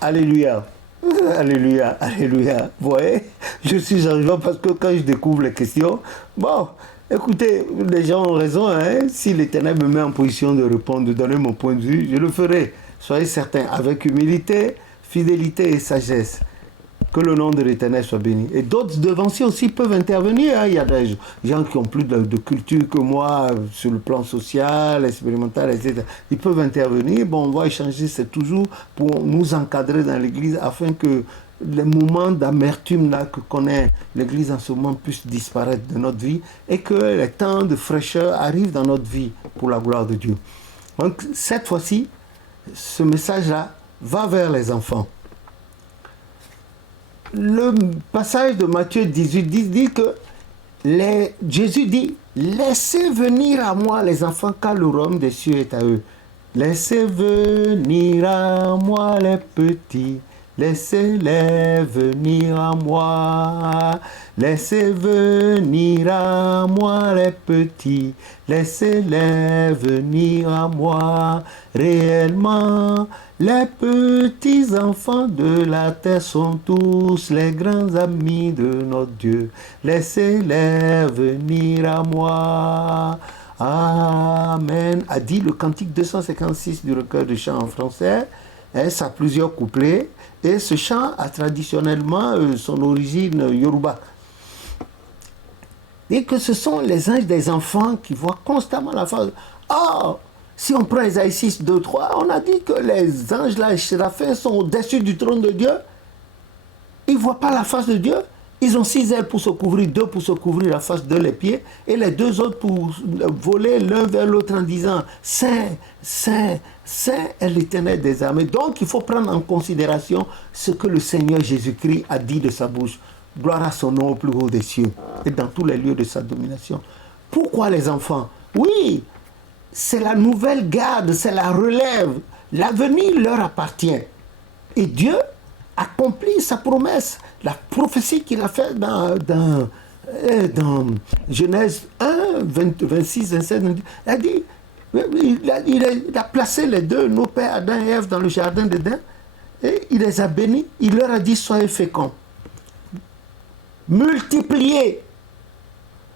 Alléluia. Alléluia, alléluia. Vous voyez, je suis arrivé parce que quand je découvre les questions, bon, écoutez, les gens ont raison, hein. Si l'Éternel me met en position de répondre, de donner mon point de vue, je le ferai. Soyez certains, avec humilité, fidélité et sagesse. Que le nom de l'Éternel soit béni. Et d'autres devanciers aussi peuvent intervenir, hein. Il y a des gens qui ont plus de culture que moi sur le plan social, expérimental, etc. Ils peuvent intervenir. Bon, on va échanger, c'est toujours pour nous encadrer dans l'Église afin que les moments d'amertume là que connaît l'Église en ce moment puissent disparaître de notre vie et que les temps de fraîcheur arrivent dans notre vie pour la gloire de Dieu. Donc, cette fois-ci, ce message-là va vers les enfants. Le passage de Matthieu 18 dit que Jésus dit « Laissez venir à moi les enfants, car le royaume des cieux est à eux. Laissez venir à moi les petits, laissez-les venir à moi. Laissez venir à moi les petits, laissez-les venir à moi. Réellement, les petits enfants de la terre sont tous les grands amis de notre Dieu. Laissez-les venir à moi. » Amen, a dit le cantique 256 du recueil de chants en français. Ça a plusieurs couplets. Et ce chant a traditionnellement son origine yoruba. Et que ce sont les anges des enfants qui voient constamment la face. Oh, si on prend Isaïe 6, 2, 3, on a dit que les anges là, les séraphins, sont au-dessus du trône de Dieu. Ils ne voient pas la face de Dieu. Ils ont 6 ailes pour se couvrir, 2 pour se couvrir la face de les pieds, et les 2 autres pour voler l'un vers l'autre en disant « Saint, Saint, Saint est l'Éternel des armées ». Donc il faut prendre en considération ce que le Seigneur Jésus-Christ a dit de sa bouche. Gloire à son nom au plus haut des cieux et dans tous les lieux de sa domination. Pourquoi les enfants? Oui, c'est la nouvelle garde, c'est la relève. L'avenir leur appartient. Et Dieu accomplit sa promesse. La prophétie qu'il a faite dans Genèse 1, 26, 27, il a dit, il a placé les deux, nos pères Adam et Ève, dans le jardin d'Éden, et il les a bénis. Il leur a dit, soyez féconds, multipliez,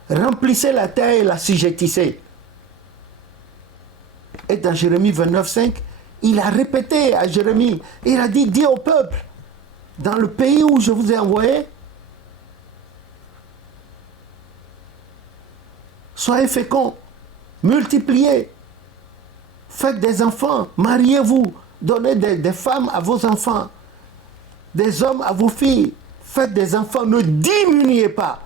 remplissez la terre et l'assujettissez. Et dans Jérémie 29, 5, il a répété à Jérémie, il a dit, dis au peuple, dans le pays où je vous ai envoyé, soyez féconds, multipliez, faites des enfants, mariez-vous, donnez des femmes à vos enfants, des hommes à vos filles, faites des enfants, ne diminuez pas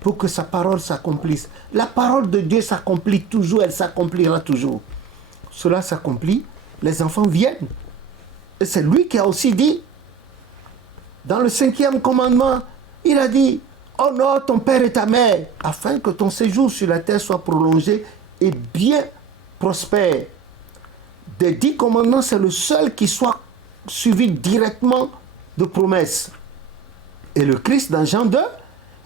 pour que sa parole s'accomplisse. La parole de Dieu s'accomplit toujours, elle s'accomplira toujours. Cela s'accomplit, les enfants viennent. Et c'est lui qui a aussi dit, dans le 5e commandement, il a dit, honore ton père et ta mère, afin que ton séjour sur la terre soit prolongé et bien prospère. Des 10 commandements, c'est le seul qui soit suivi directement de promesses. Et le Christ, dans Jean 2,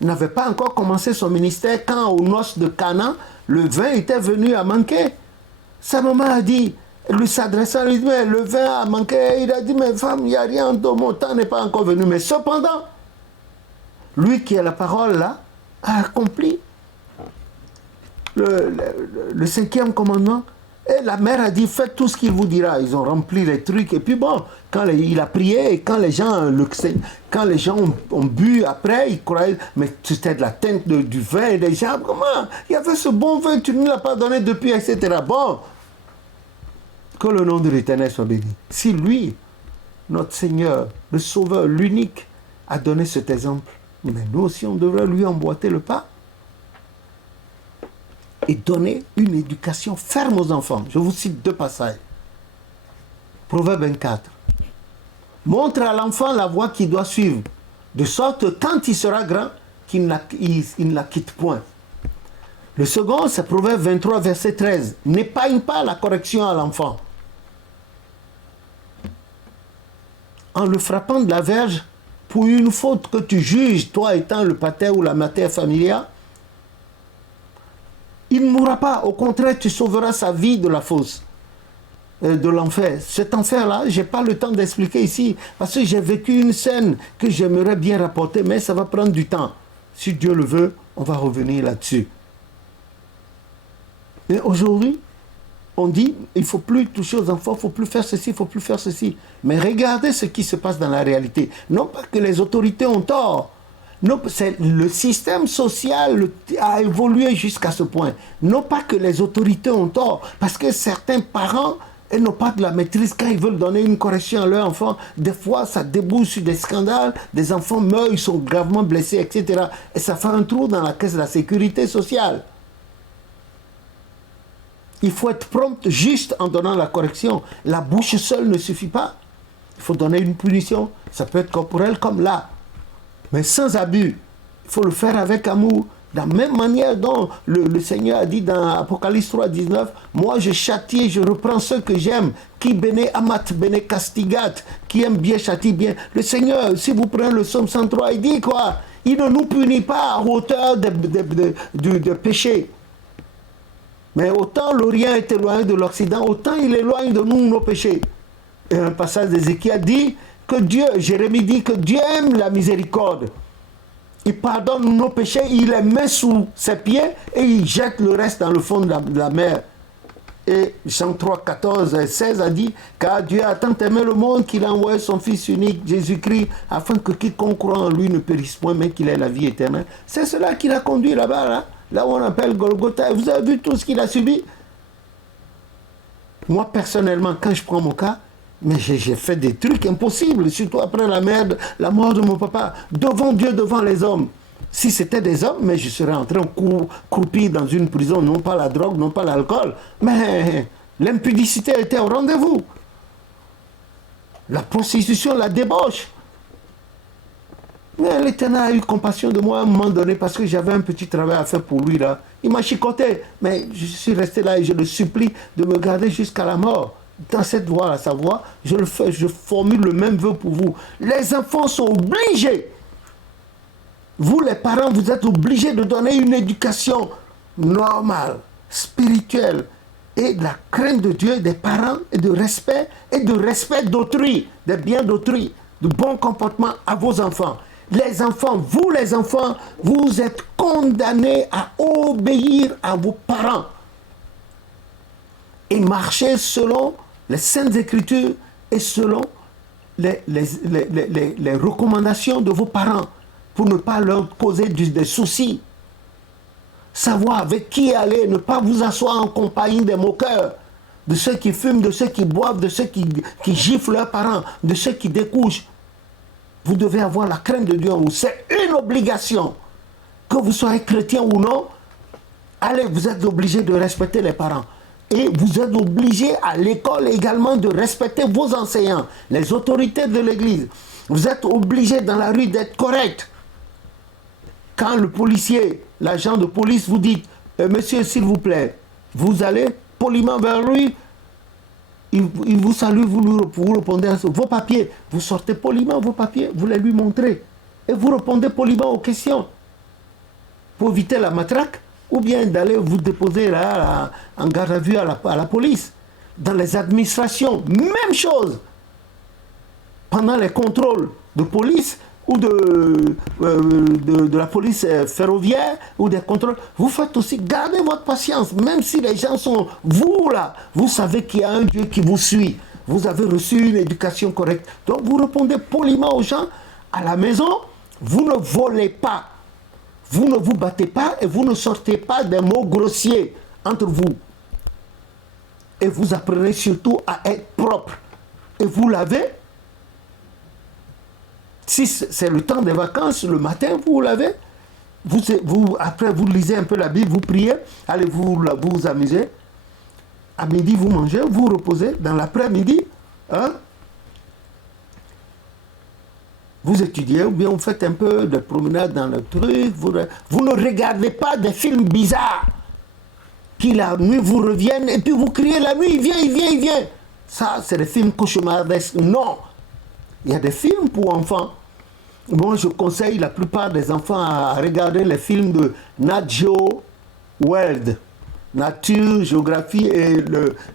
n'avait pas encore commencé son ministère quand, aux noces de Cana, le vin était venu à manquer. Sa maman a dit, lui s'adressant, lui dit, mais le vin a manqué. Il a dit, mais femme, il n'y a rien, mon temps n'est pas encore venu. Mais cependant, lui qui a la parole là, a accompli le 5e commandement. Et la mère a dit, faites tout ce qu'il vous dira. Ils ont rempli les trucs. Et puis bon, quand il a prié, et quand les gens ont bu après, ils croyaient, mais c'était de la teinte du vin. Et les gens, comment? Il y avait ce bon vin, tu ne l'as pas donné depuis, etc. Bon, que le nom de l'Éternel soit béni. Si lui, notre Seigneur, le Sauveur, l'unique, a donné cet exemple, mais nous aussi, on devrait lui emboîter le pas et donner une éducation ferme aux enfants. Je vous cite 2 passages. Proverbe 24. Montre à l'enfant la voie qu'il doit suivre, de sorte que quand il sera grand, qu'il ne la quitte point. Le second, c'est Proverbe 23, verset 13. N'épargne pas la correction à l'enfant, en le frappant de la verge pour une faute que tu juges, toi étant le pater ou la mater familia. Il ne mourra pas, au contraire, tu sauveras sa vie de la fosse. de l'enfer. Cet enfer-là, je n'ai pas le temps d'expliquer ici, parce que j'ai vécu une scène que j'aimerais bien rapporter, mais ça va prendre du temps. Si Dieu le veut, on va revenir là-dessus. Mais aujourd'hui, on dit, il ne faut plus toucher aux enfants, il ne faut plus faire ceci, il ne faut plus faire ceci. Mais regardez ce qui se passe dans la réalité. Non pas que les autorités ont tort. Non, le système social a évolué jusqu'à ce point. Non pas que les autorités ont tort, parce que certains parents n'ont pas de la maîtrise quand ils veulent donner une correction à leur enfant. Des fois, ça débouche sur des scandales, des enfants meurent, ils sont gravement blessés, etc. Et ça fait un trou dans la caisse de la sécurité sociale. Il faut être prompt juste en donnant la correction. La bouche seule ne suffit pas. Il faut donner une punition. Ça peut être corporel comme là. Mais sans abus. Il faut le faire avec amour. De la même manière dont le Seigneur a dit dans Apocalypse 3, 19, moi je châtie, je reprends ceux que j'aime, qui bene amat, bene castigat, qui aime bien, châtie bien. Le Seigneur, si vous prenez le psaume 103, il dit quoi? Il ne nous punit pas à hauteur de péché. Mais autant l'Orient est éloigné de l'Occident, autant il éloigne de nous nos péchés. Et un passage d'Ézéchiel dit que Dieu, Jérémie dit que Dieu aime la miséricorde. Il pardonne nos péchés, il les met sous ses pieds et il jette le reste dans le fond de la mer. Et Jean 3, 14 et 16 a dit, car Dieu a tant aimé le monde qu'il a envoyé son Fils unique, Jésus-Christ, afin que quiconque croit en lui ne périsse point, mais qu'il ait la vie éternelle. C'est cela qui l'a conduit là-bas, là où on appelle Golgotha. Vous avez vu tout ce qu'il a subi? Moi, personnellement, quand je prends mon cas, mais j'ai fait des trucs impossibles, surtout après la mort de mon papa, devant Dieu, devant les hommes. Si c'était des hommes, mais je serais en train de croupir dans une prison, non pas la drogue, non pas l'alcool, mais l'impudicité était au rendez-vous. La prostitution, la débauche. Mais l'Éternel a eu compassion de moi à un moment donné parce que j'avais un petit travail à faire pour lui là. Il m'a chicoté, mais je suis resté là et je le supplie de me garder jusqu'à la mort. Dans cette voie, sa voie, je formule le même vœu pour vous. Les enfants sont obligés. Vous, les parents, vous êtes obligés de donner une éducation normale, spirituelle, et de la crainte de Dieu, des parents, et de respect d'autrui, des biens d'autrui, de bon comportement à vos enfants. Les enfants, vous êtes condamnés à obéir à vos parents et marcher selon les Saintes Écritures et selon les recommandations de vos parents pour ne pas leur causer des soucis. Savoir avec qui aller, ne pas vous asseoir en compagnie des moqueurs, de ceux qui fument, de ceux qui boivent, de ceux qui giflent leurs parents, de ceux qui découchent. Vous devez avoir la crainte de Dieu en vous. C'est une obligation. Que vous soyez chrétien ou non, allez, vous êtes obligés de respecter les parents. Et vous êtes obligés à l'école également de respecter vos enseignants, les autorités de l'église. Vous êtes obligés dans la rue d'être correct. Quand le policier, l'agent de police vous dit « Monsieur, s'il vous plaît », vous allez poliment vers lui, il vous salue, vous répondez à vos papiers. Vous sortez poliment vos papiers, vous les lui montrez. Et vous répondez poliment aux questions. Pour éviter la matraque, ou bien d'aller vous déposer là, en garde à vue à la police. Dans les administrations, même chose. Pendant les contrôles de police ou de la police ferroviaire ou des contrôles, vous faites aussi, gardez votre patience, même si les gens sont, vous là, vous savez qu'il y a un Dieu qui vous suit. Vous avez reçu une éducation correcte. Donc vous répondez poliment aux gens, à la maison, vous ne volez pas. Vous ne vous battez pas et vous ne sortez pas des mots grossiers entre vous. Et vous apprenez surtout à être propre. Et vous lavez. Si c'est le temps des vacances, le matin, vous lavez. Après, vous lisez un peu la Bible, vous priez, allez vous amuser. À midi, vous mangez, vous reposez. Dans l'après-midi, vous étudiez ou bien vous faites un peu de promenade dans le truc. Vous ne regardez pas des films bizarres qui la nuit vous reviennent et puis vous criez la nuit, il vient. Ça, c'est des films cauchemardesques. Non. Il y a des films pour enfants. Moi, je conseille la plupart des enfants à regarder les films de Nat Geo World. nature, géographie et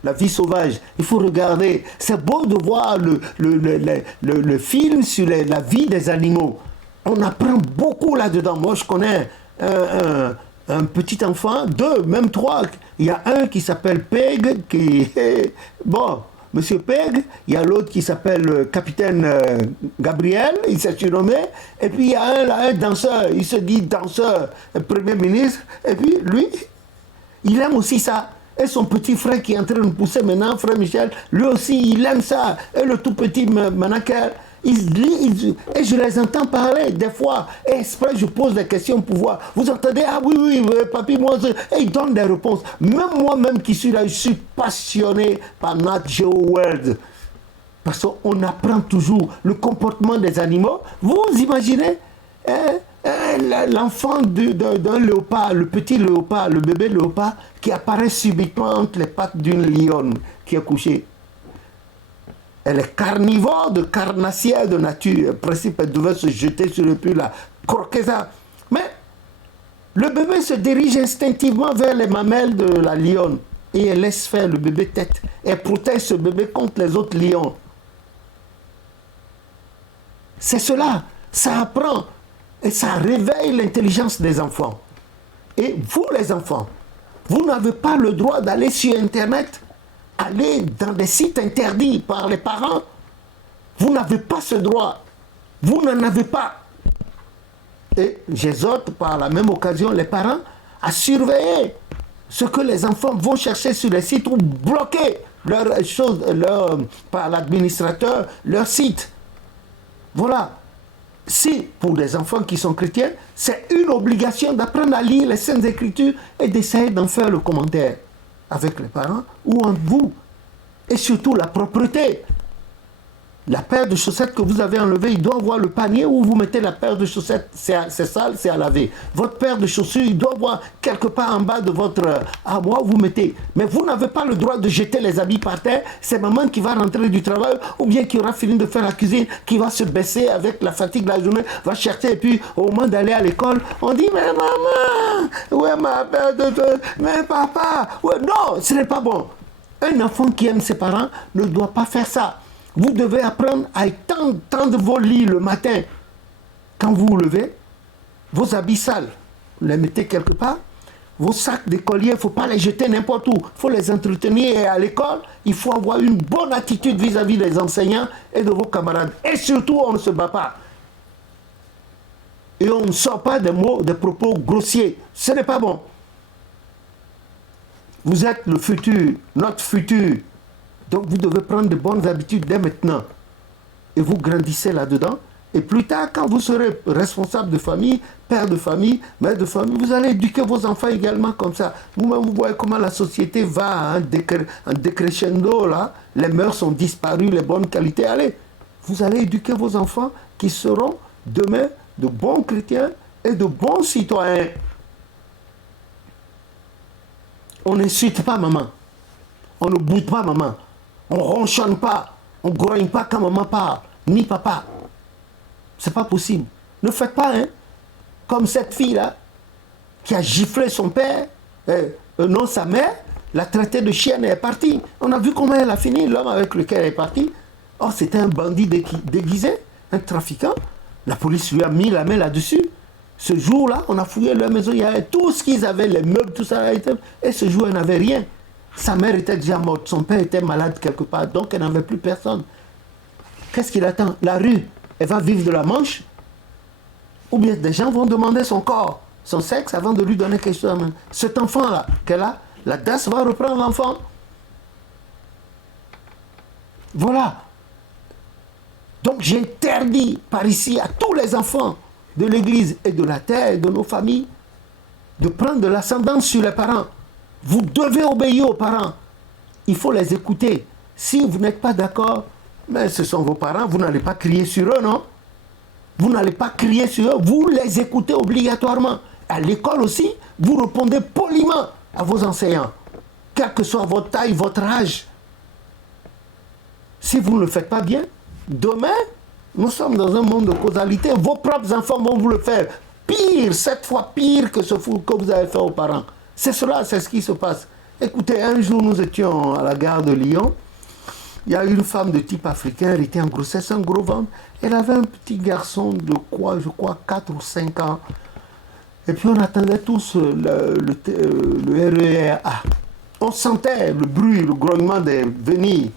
la vie sauvage. Il faut regarder. C'est beau de voir le film sur la vie des animaux. On apprend beaucoup là-dedans. Moi, je connais un petit enfant, deux, même trois. Il y a un qui s'appelle Peg, qui est... Bon, Monsieur Peg, il y a l'autre qui s'appelle Capitaine Gabriel, il s'est surnommé, et puis il y a un danseur, il se dit danseur, Premier ministre, et puis lui, il aime aussi ça. Et son petit frère qui est en train de pousser maintenant, frère Michel, lui aussi, il aime ça. Et le tout petit Manaker, et je les entends parler des fois. Et exprès, je pose des questions pour voir. Vous entendez? Ah oui, oui, papy, moi, et ils donnent des réponses. Même moi-même qui suis là, je suis passionné par Nat Geo World. Parce qu'on apprend toujours le comportement des animaux. Vous imaginez l'enfant d'un léopard, le petit léopard, le bébé léopard, qui apparaît subitement entre les pattes d'une lionne qui est couchée. Elle est carnivore, de carnassière de nature. En principe, elle devait se jeter sur le puits, la croquer ça. Mais le bébé se dirige instinctivement vers les mamelles de la lionne et elle laisse faire le bébé tête. Elle protège ce bébé contre les autres lions. C'est cela, ça apprend et ça réveille l'intelligence des enfants. Et vous, les enfants, vous n'avez pas le droit d'aller sur Internet, aller dans des sites interdits par les parents. Vous n'avez pas ce droit. Vous n'en avez pas. Et j'exhorte par la même occasion les parents à surveiller ce que les enfants vont chercher sur les sites ou bloquer par l'administrateur leur site. Voilà. Si, pour des enfants qui sont chrétiens, c'est une obligation d'apprendre à lire les Saintes Écritures et d'essayer d'en faire le commentaire avec les parents ou entre vous. Et surtout la propreté. La paire de chaussettes que vous avez enlevée, il doit avoir le panier où vous mettez la paire de chaussettes. C'est sale, c'est à laver. Votre paire de chaussures, il doit avoir quelque part en bas de votre armoire où vous mettez. Mais vous n'avez pas le droit de jeter les habits par terre. C'est maman qui va rentrer du travail ou bien qui aura fini de faire la cuisine, qui va se baisser avec la fatigue de la journée, va chercher et puis au moment d'aller à l'école, on dit mais maman, où est ma paire de chaussures? Mais papa, ouais. Non, ce n'est pas bon. Un enfant qui aime ses parents ne doit pas faire ça. Vous devez apprendre à tendre vos lits le matin. Quand vous vous levez, vos habits sales, vous les mettez quelque part. Vos sacs d'écolier, il ne faut pas les jeter n'importe où. Il faut les entretenir. Et à l'école, il faut avoir une bonne attitude vis-à-vis des enseignants et de vos camarades. Et surtout, on ne se bat pas. Et on ne sort pas des mots, des propos grossiers. Ce n'est pas bon. Vous êtes le futur, notre futur. Donc vous devez prendre de bonnes habitudes dès maintenant. Et vous grandissez là-dedans. Et plus tard, quand vous serez responsable de famille, père de famille, mère de famille, vous allez éduquer vos enfants également comme ça. Vous-même, vous voyez comment la société va en décrescendo, là. Les mœurs sont disparues, les bonnes qualités. Allez, vous allez éduquer vos enfants qui seront demain de bons chrétiens et de bons citoyens. On n'insulte pas maman. On ne boude pas maman. On ne ronchonne pas. On ne grogne pas quand maman parle. Ni papa. C'est pas possible. Ne faites pas, hein. Comme cette fille-là, qui a giflé son père, non sa mère, l'a traité de chienne et est partie. On a vu comment elle a fini, l'homme avec lequel elle est partie. Oh, c'était un bandit déguisé, un trafiquant. La police lui a mis la main là-dessus. Ce jour-là, on a fouillé leur maison, il y avait tout ce qu'ils avaient, les meubles, tout ça. Et ce jour, elle n'avait rien. Sa mère était déjà morte, son père était malade quelque part, donc elle n'avait plus personne. Qu'est-ce qu'il attend? La rue, elle va vivre de la manche? Ou bien des gens vont demander son corps, son sexe, avant de lui donner quelque chose à main. Cet enfant-là, qu'elle a, la DAS va reprendre l'enfant. Voilà. Donc j'interdis par ici à tous les enfants de l'église et de la terre et de nos familles de prendre de l'ascendance sur les parents. Vous devez obéir aux parents. Il faut les écouter. Si vous n'êtes pas d'accord, mais ce sont vos parents, vous n'allez pas crier sur eux, non? Vous n'allez pas crier sur eux, vous les écoutez obligatoirement. À l'école aussi, vous répondez poliment à vos enseignants, quelle que soit votre taille, votre âge. Si vous ne le faites pas bien, demain, nous sommes dans un monde de causalité. Vos propres enfants vont vous le faire pire, 7 fois pire que ce que vous avez fait aux parents. C'est cela, c'est ce qui se passe. Écoutez, un jour, nous étions à la gare de Lyon. Il y a une femme de type africain, elle était en grossesse, un gros ventre. Elle avait un petit garçon de quoi, je crois, 4 ou 5 ans. Et puis on attendait tous le RER A. On sentait le bruit, le grognement des venir.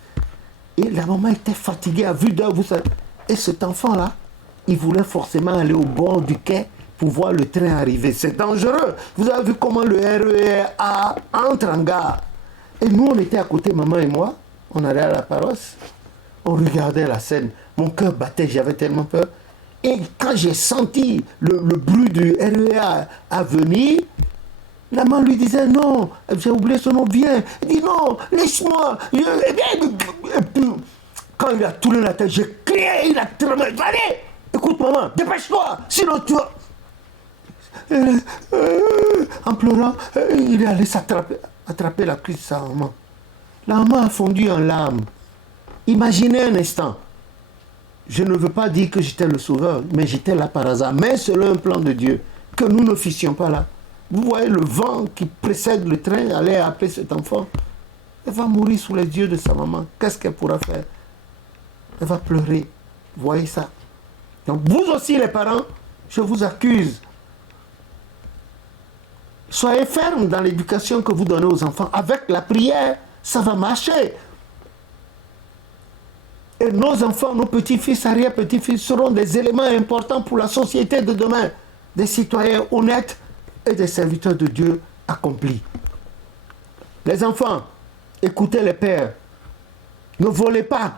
Et la maman était fatiguée à vue d'heure, vous savez. Et cet enfant-là, il voulait forcément aller au bord du quai pour voir le train arriver. C'est dangereux. Vous avez vu comment le RER A entre en gare. Et nous, on était à côté, maman et moi. On allait à la paroisse. On regardait la scène. Mon cœur battait, j'avais tellement peur. Et quand j'ai senti le bruit du RER à venir, la maman lui disait non, j'ai oublié son nom, viens. Il dit non, laisse-moi. Et puis, quand il a tourné la tête, j'ai crié, il a tremblé. Allez, écoute maman, dépêche-toi, sinon tu vas. En pleurant, il est allé attraper la cuisse de sa maman. La maman a fondu en larmes. Imaginez un instant. Je ne veux pas dire que j'étais le sauveur, mais j'étais là par hasard. Mais selon un plan de Dieu, que nous ne fissions pas là. Vous voyez le vent qui précède le train allait appeler cet enfant. Elle va mourir sous les yeux de sa maman. Qu'est-ce qu'elle pourra faire? Elle va pleurer. Vous voyez ça? Donc vous aussi les parents, je vous accuse. Soyez fermes dans l'éducation que vous donnez aux enfants. Avec la prière, ça va marcher. Et nos enfants, nos petits-fils, arrière-petits-fils seront des éléments importants pour la société de demain. Des citoyens honnêtes et des serviteurs de Dieu accomplis. Les enfants, écoutez les pères. Ne volez pas.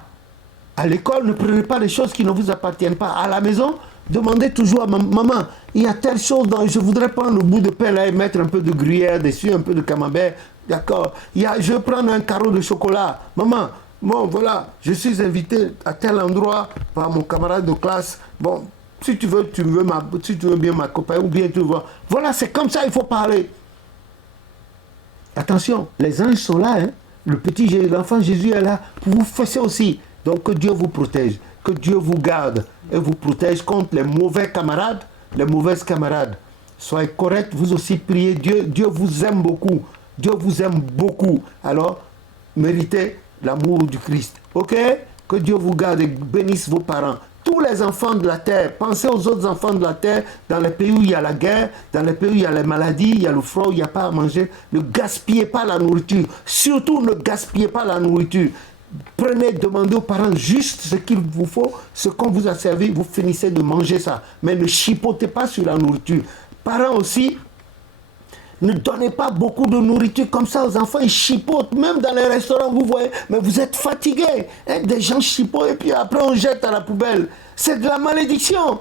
À l'école, ne prenez pas des choses qui ne vous appartiennent pas. À la maison, demandez toujours à maman, il y a telle chose dont je voudrais prendre le bout de pain là et mettre un peu de gruyère dessus, un peu de camembert. D'accord. Je vais prendre un carreau de chocolat. Maman, bon, voilà, je suis invité à tel endroit par mon camarade de classe. Bon, si tu veux bien m'accompagner ou bien tu vois. Voilà, c'est comme ça, il faut parler. Attention, les anges sont là, hein. L'enfant Jésus est là pour vous fesser aussi. Donc que Dieu vous protège, que Dieu vous garde et vous protège contre les mauvais camarades, les mauvaises camarades. Soyez corrects, vous aussi priez. Dieu vous aime beaucoup. Dieu vous aime beaucoup. Alors, méritez l'amour du Christ. Ok? Que Dieu vous garde et bénisse vos parents. Tous les enfants de la terre, pensez aux autres enfants de la terre, dans les pays où il y a la guerre, dans les pays où il y a les maladies, il y a le froid, où il n'y a pas à manger. Ne gaspillez pas la nourriture. Surtout, ne gaspillez pas la nourriture. Prenez, demandez aux parents juste ce qu'il vous faut, ce qu'on vous a servi, vous finissez de manger ça. Mais ne chipotez pas sur la nourriture. Parents aussi, ne donnez pas beaucoup de nourriture comme ça aux enfants, ils chipotent. Même dans les restaurants, vous voyez, mais vous êtes fatigués. Hein, des gens chipotent et puis après on jette à la poubelle. C'est de la malédiction.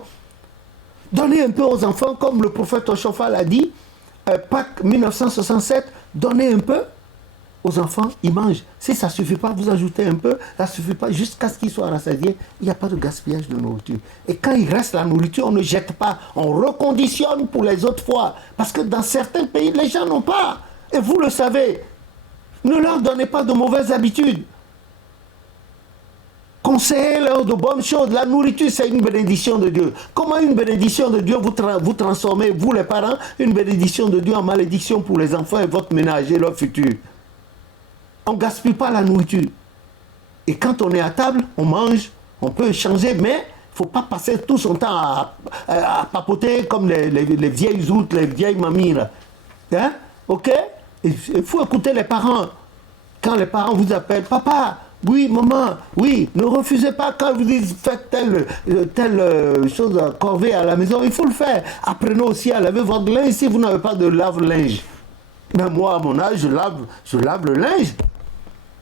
Donnez un peu aux enfants, comme le prophète Oshofa l'a dit, Pâques 1967, donnez un peu aux enfants, ils mangent. Si ça ne suffit pas, vous ajoutez un peu, ça ne suffit pas, jusqu'à ce qu'ils soient rassasiés. Il n'y a pas de gaspillage de nourriture. Et quand il reste la nourriture, on ne jette pas. On reconditionne pour les autres fois. Parce que dans certains pays, les gens n'ont pas. Et vous le savez. Ne leur donnez pas de mauvaises habitudes. Conseillez-leur de bonnes choses. La nourriture, c'est une bénédiction de Dieu. Comment une bénédiction de Dieu vous transformez, vous les parents, une bénédiction de Dieu en malédiction pour les enfants et votre ménage et leur futur? On ne gaspille pas la nourriture. Et quand on est à table, on mange, on peut changer, mais il ne faut pas passer tout son temps à papoter comme les vieilles outres, les vieilles mamies. Là. Hein? Ok? Il faut écouter les parents. Quand les parents vous appellent, papa, oui, maman, oui, ne refusez pas quand vous dites faites telle chose, corvée à la maison, il faut le faire. Apprenez aussi à laver votre linge si vous n'avez pas de lave-linge. Mais moi, à mon âge, je lave le linge.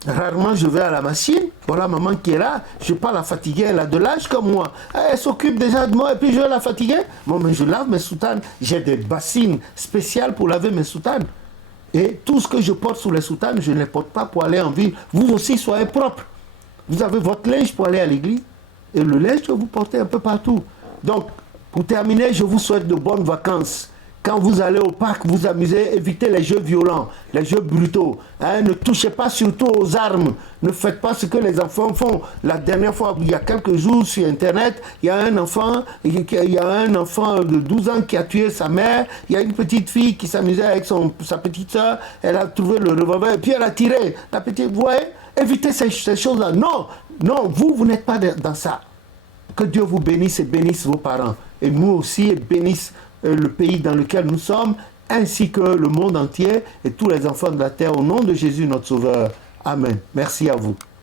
Rarement je vais à la machine. Voilà maman qui est là. Je ne vais pas la fatiguer. Elle a de l'âge comme moi. Elle s'occupe déjà de moi et puis je vais la fatiguer. Bon, mais je lave mes soutanes. J'ai des bassines spéciales pour laver mes soutanes. Et tout ce que je porte sous les soutanes, je ne les porte pas pour aller en ville. Vous aussi, soyez propres. Vous avez votre linge pour aller à l'église. Et le linge que vous portez un peu partout. Donc, pour terminer, je vous souhaite de bonnes vacances. Quand vous allez au parc, vous amusez, évitez les jeux violents, les jeux brutaux. Hein, ne touchez pas surtout aux armes. Ne faites pas ce que les enfants font. La dernière fois, il y a quelques jours sur Internet, il y a un enfant de 12 ans qui a tué sa mère. Il y a une petite fille qui s'amusait avec sa petite soeur. Elle a trouvé le revolver et puis elle a tiré. La petite, vous voyez, évitez ces choses-là. Non, non, vous n'êtes pas dans ça. Que Dieu vous bénisse et bénisse vos parents. Et nous aussi, et bénisse le pays dans lequel nous sommes, ainsi que le monde entier et tous les enfants de la terre, au nom de Jésus notre Sauveur. Amen. Merci à vous.